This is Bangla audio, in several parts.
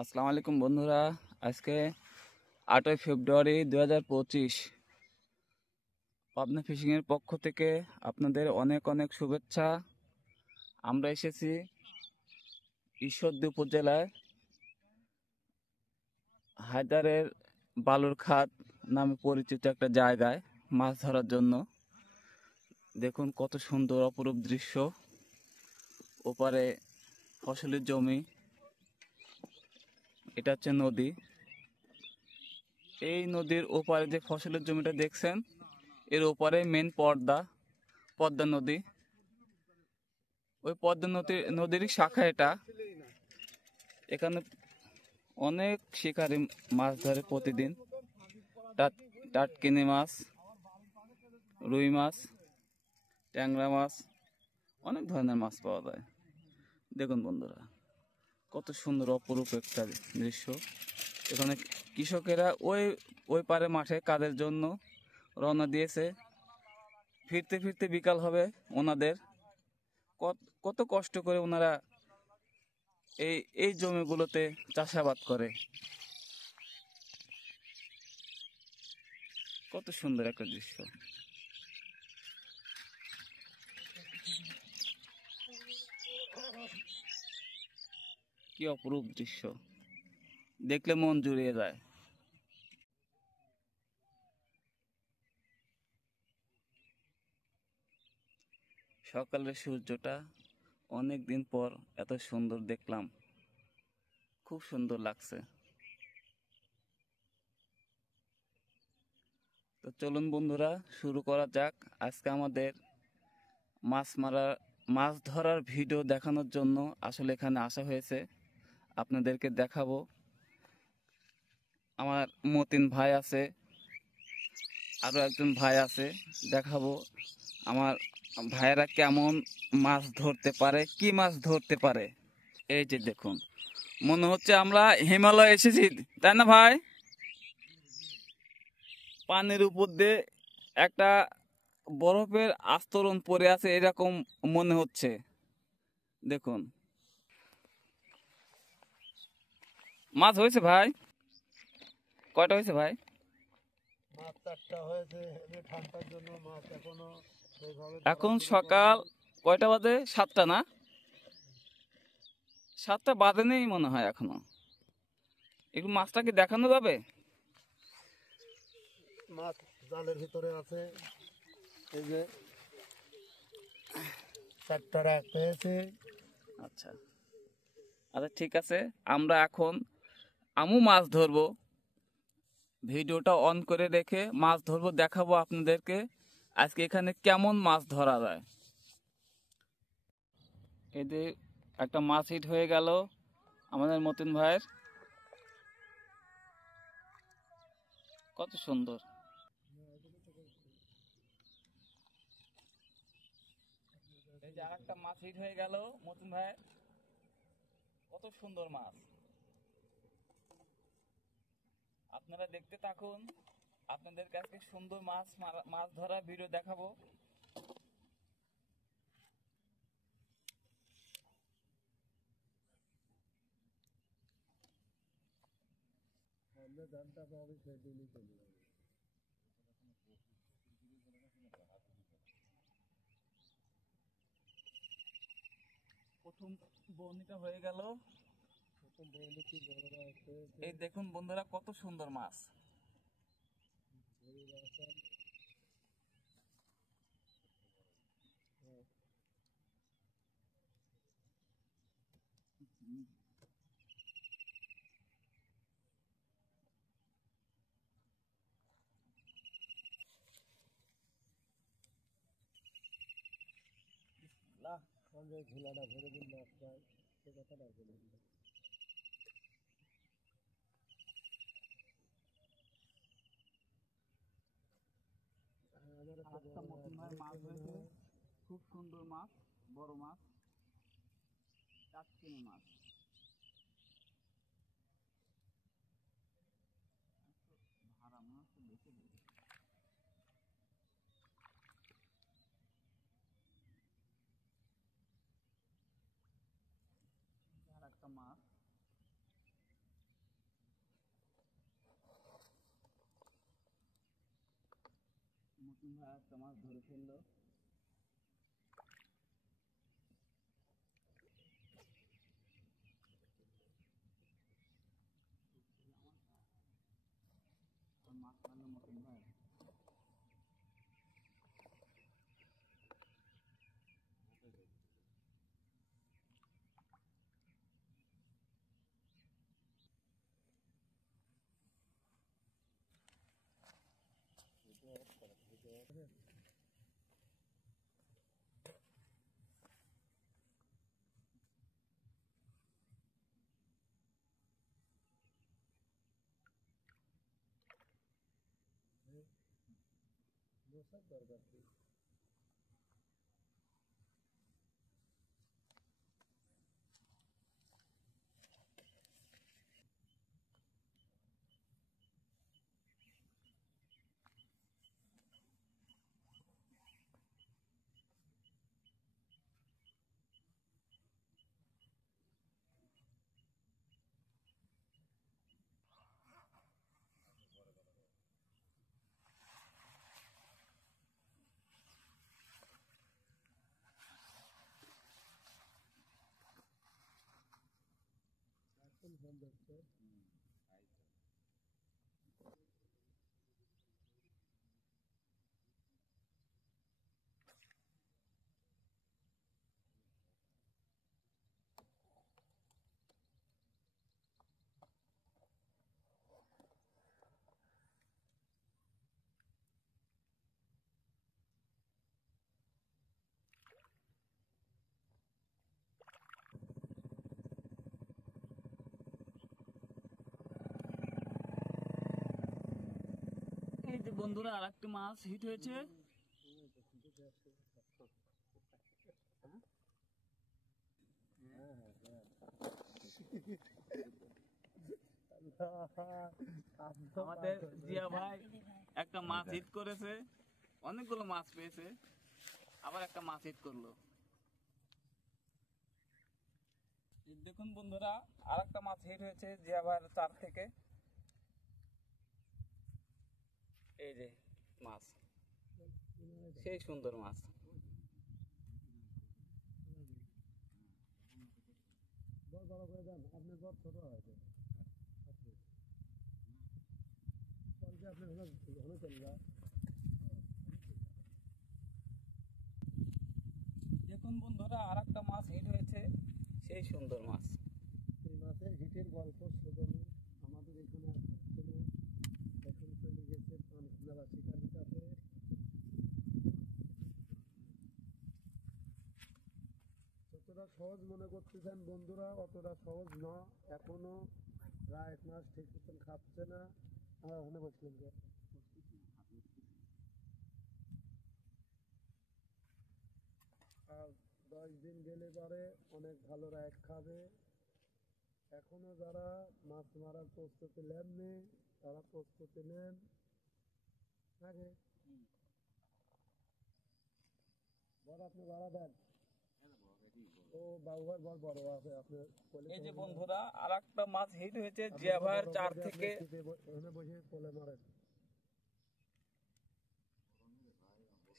আসসালামু আলাইকুম বন্ধুরা। আজকে 8ই ফেব্রুয়ারি 2025 পাবনা ফিশিংয়ের পক্ষ থেকে আপনাদের অনেক অনেক শুভেচ্ছা। আমরা এসেছি ঈশ্বরদী উপজেলায় হায়দারের বালুরঘাট নামে পরিচিত একটা জায়গায় মাছ ধরার জন্য। দেখুন কত সুন্দর অপরূপ দৃশ্য। ওপারে ফসলের জমি, এটা হচ্ছে নদী। এই নদীর ওপারে যে ফসলের জমিটা দেখছেন, এর ওপারে মেন পদ্মা নদী। ওই পদ্মা নদীর শাখা এটা। এখানে অনেক শিকারী মাছ ধরে প্রতিদিন। টাটকিনি মাছ, রুই মাছ, ট্যাংরা মাছ, অনেক ধরনের মাছ পাওয়া যায়। দেখুন বন্ধুরা, কত সুন্দর অপরূপ একটা দৃশ্য। এখানে কৃষকেরা ওই ওই পারে মাঠে কাজের জন্য রওনা দিয়েছে। ফিরতে ফিরতে বিকাল হবে ওনাদের। কত কষ্ট করে ওনারা এই এই জমিগুলোতে চাষাবাদ করে। কত সুন্দর একটা দৃশ্য। কি অপরূপ দৃশ্য, দেখলে মন জুড়িয়ে যায়। সকালের সূর্যটা অনেক দিন পর এত সুন্দর দেখলাম, খুব সুন্দর লাগছে। তো চলুন বন্ধুরা, শুরু করা যাক। আজকে আমাদের মাছ ধরার ভিডিও দেখানোর জন্য আসলে এখানে আসা হয়েছে। আপনাদেরকে দেখাবো। আমার মতিন ভাই আছে, আরো একজন ভাই আছে, দেখাবো আমার ভাইয়েরা কেমন মাছ ধরতে পারে, কি মাছ ধরতে পারে। এই যে দেখুন, মনে হচ্ছে আমরা হিমালয় এসেছি, তাই না ভাই? পানির উপর দিয়ে একটা বরফের আস্তরণ পড়ে আছে এরকম মনে হচ্ছে। দেখুন, মাছ হয়েছে ভাই? কয়টা হয়েছে ভাই? মাছ 4টা হয়েছে। ঠান্ডার জন্য মাছ এখনো এখন সকাল কয়টা বাজে? 7টা না? 7টা বাজে নেই মনে হয় এখনো। একটু মাছটা কি দেখানো যাবে? মাছ জালের ভিতরে আছে। এই যে 4টা রাখ হয়েছে। আচ্ছা আচ্ছা, ঠিক আছে। আমরা এখন মাছ ধরবো। ভিডিওটা অন করে রেখে মাছ ধরবো, দেখাবো আপনাদেরকে আজকে এখানে কেমন মাছ ধরা যায়। এদের একটা মাছ হিট হয়ে গেল আমাদের মতিন ভাইয়ের। কত সুন্দর। এই যে আরেকটা মাছ হিট হয়ে গেল মতিন ভাইয়ের। কত সুন্দর মাছ। আপনারা দেখতে থাকুন, আপনাদের কাছে সুন্দর মাছ ধরা ভিডিও দেখাবো। প্রথম বর্ণিটা হয়ে গেল। এই দেখুন বন্ধুরা, কত সুন্দর মাছ। ঝোলাটা ভরে দিন মাছ পায়, সে কথাটা বলে দিল। খুব সুন্দর মাছ, বড় মাছ, টাটকিনি মাছ। ভাড়া মাছ বেশি দেবে। আর একটা মাছ, মুসলিম ভাই একটা মাছ ধরে ফেললো। মাছ মারলো মুসলিম ভাই। মশার দরকার কি? এখন ফোন দেখছে। এই যে বন্ধুরা আর একটা মাছ হিট হয়েছে। আমাদের জিয়া ভাই একটা মাছ হিট করেছে, অনেকগুলো মাছ পেয়েছে, আবার একটা মাছ হিট করলো। এই দেখুন বন্ধুরা আর একটা মাছ হিট হয়েছে জিয়া ভাইয়ের চার থেকে। এই যে মাছ, সেই সুন্দর মাছ। বড় বড় করে দেন, আপনার বড় ছোট হয়েছে। আপনার হলো চলবে। দেখুন বন্ধুরা আর একটা মাছ হিট হয়েছে, সেই সুন্দর মাছ। এই মাছের হিটের গল্প শুনুন। আমাদের এখানে আর হচ্ছে না, এখন চলে গেছে পানখানা শিকারির কাছে। যতটা সহজ মনে করতেছেন বন্ধুরা অতটা সহজ না। এখনো প্রায় 1 মাস ঠিক মতন খাচ্ছে না। আমরা ওখানে বসলাম যে আর 10 দিন গেলে পরে অনেক ভালো রাইড খাবে। এখনো যারা মাছ মারার প্রস্তুতি নেননি তারা প্রস্তুতি নেন আগে। বড় আপনি ভাড়া দেন। ও বাবুভাই বড় বড় আছে আপনার। এই যে বন্ধুরা আর একটা মাছ হিট হয়েছে জিয়া ভাইয়ের চার থেকে। ওখানে বসে কোলে মারেন।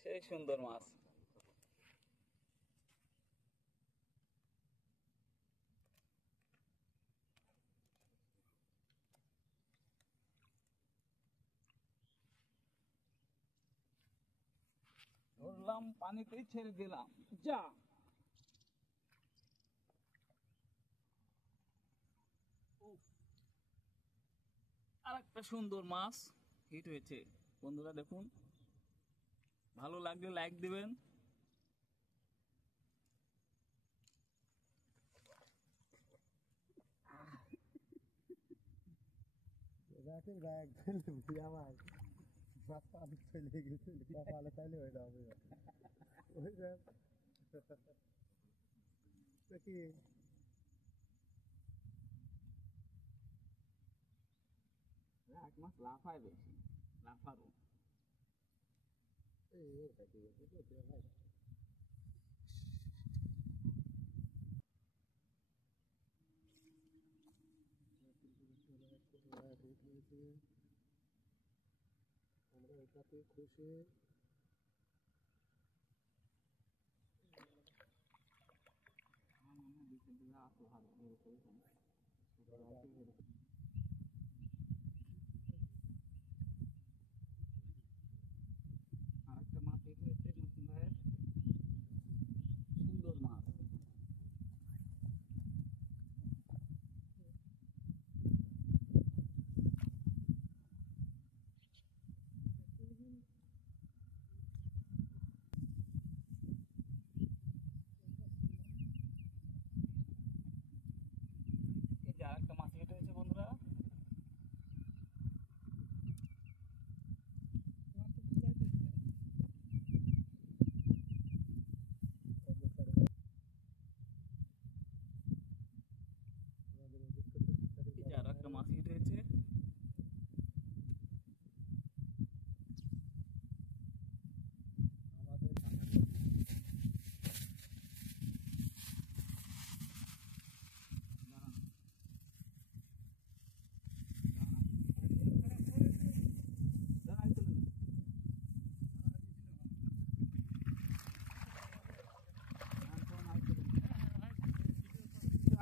সেই সুন্দর মাছ। ধরলাম পানিতেই ছেড়ে দিলাম, যা। আর একটা সুন্দর মাছ হিট হয়েছে বন্ধুরা দেখুন। ভালো লাগলে লাইক দিবেন। রাখেন ব্যাগ আমার মাথা আমি চলে গেছে কপালে তাইলে ওইটা হবে। ওই যে কি এক মাছ লাফায় বেশি, লাফারও। এই কাটি গেছে তো ভাই। আমরা এটাতে খুশি। আরেকটা মাছ এটা হচ্ছে নতুন ভাইয়ের সুন্দর মাছ। এই যে আরেকটা মাছ এটা হচ্ছে বন্ধুরা। এই যে আরেকটা মাছ এটা হচ্ছে।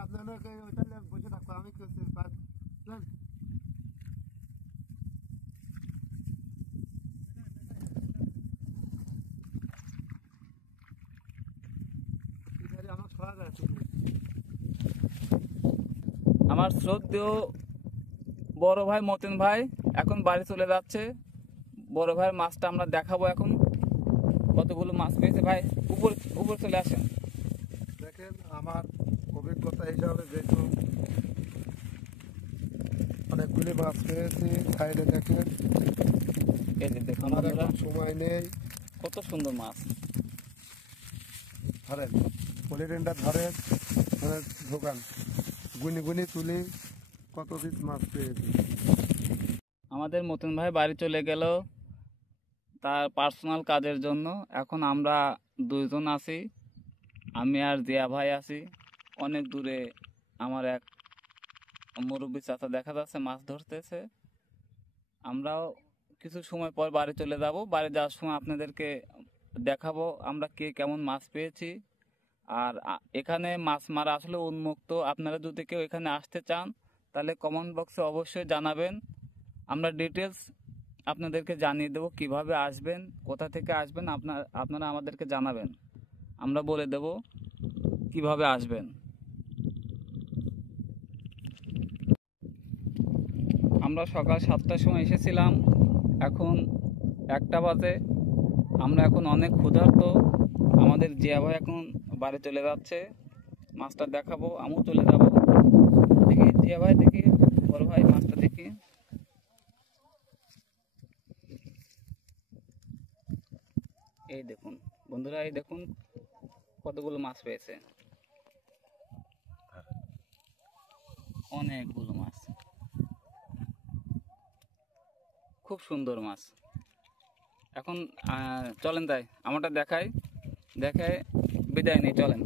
আপনাকে ওইটা নিয়ে বসে থাকবো, আমি কিছু আমার ছড়া যায়। আমার শ্রদ্ধেয় বড় ভাই মতিন ভাই এখন বাড়ি চলে যাচ্ছে। বড় ভাইয়ের মাছটা আমরা দেখাবো এখন কতগুলো মাছ পেয়েছে। ভাই উপর উপর চলে আসেন। দেখেন আমার অভিজ্ঞতা হিসাবে যেহেতু অনেকগুলি মাছ পেয়েছি, সাইডে দেখেন। এই যে দেখুন আমার বন্ধুরা, এখন সময় নেই। কত সুন্দর মাছ। ধরেন পলিটেনটা ধরেন, ঢোকান, গুনি গুনি তুলি কত পিস মাছ পেয়েছি। আমাদের মতিন ভাই বাড়ি চলে গেল তার পার্সোনাল কাজের জন্য। এখন আমরা দুইজন আছি, আমি আর জিয়া ভাই আছি। অনেক দূরে আমার এক মুরব্বী চাচা দেখা যাচ্ছে মাছ ধরতেছে। আমরাও কিছু সময় পর বাড়ি চলে যাব। বাড়ি যাওয়ার সময় আপনাদেরকে দেখাবো আমরা কে কেমন মাছ পেয়েছি। আর এখানে মাছ মারা আসলে উন্মুক্ত। আপনারা যদি কেউ এখানে আসতে চান তাহলে কমেন্ট বক্সে অবশ্যই জানাবেন। আমরা ডিটেলস আপনাদেরকে জানিয়ে দেবো কিভাবে আসবেন, কোথা থেকে আসবেন। আপনারা আমাদেরকে জানাবেন, আমরা বলে দেব কিভাবে আসবেন। আমরা সকাল 7টার সময় এসেছিলাম, এখন 1টা বাজে। আমরা এখন অনেক ক্ষুধার্ত। আমাদের জিয়া ভাই এখন বাড়ি চলে যাচ্ছে, মাছটা দেখাবো, আমিও চলে যাব। দেখি জিয়া ভাই, দেখি বড় ভাই মাছটা দেখি। এই দেখুন বন্ধুরা, এই দেখুন কতগুলো মাছ পেয়েছে, অনেকগুলো মাছ, খুব সুন্দর মাছ। এখন চলেন তাই আমারটা দেখায় বিদায় নেই, চলেন।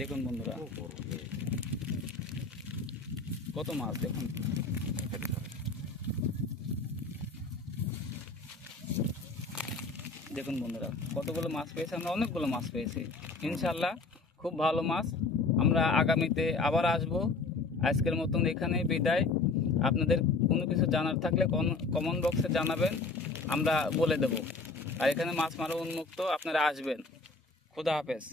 দেখুন বন্ধুরা কত মাছ, দেখুন। দেখুন বন্ধুরা কতগুলো মাছ পেয়েছি আমরা, অনেকগুলো মাছ পেয়েছি ইনশাল্লাহ, খুব ভালো মাছ। আমরা আগামীতে আবার আসব। আজকের মতন এখানে বিদায়। আপনাদের কোনো কিছু জানার থাকলে কমেন্ট বক্সে জানাবেন, আমরা বলে দেব। আর এখানে মাছ মারা উন্মুক্ত, আপনারা আসবেন। খুদা হাফেজ।